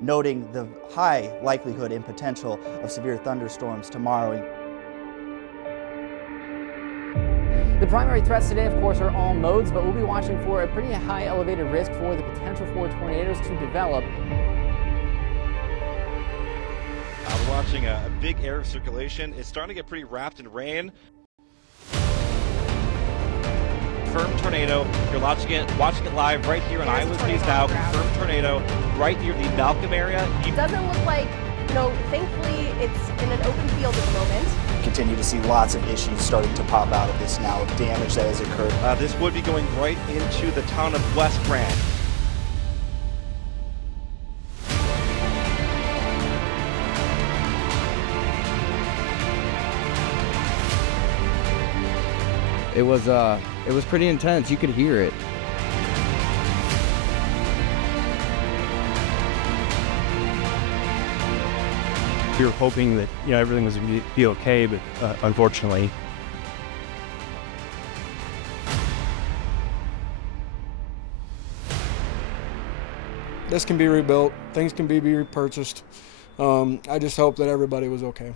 noting the high likelihood and potential of severe thunderstorms tomorrow. The primary threats today, of course, are all modes, but we'll be watching for a pretty high elevated risk for the potential for tornadoes to develop. We're watching a big air circulation. It's starting to get pretty wrapped in rain. Confirmed tornado. You're watching it live right here in Iowa News now. Confirmed tornado right near the Malcolm area. It doesn't look like, thankfully it's in an open field at the moment. Continue to see lots of issues starting to pop out of this now, of damage that has occurred. This would be going right into the town of West Grand. It was pretty intense. You could hear it. We were hoping that everything was going to be okay, but unfortunately. This can be rebuilt. Things can be repurchased. I just hope that everybody was okay.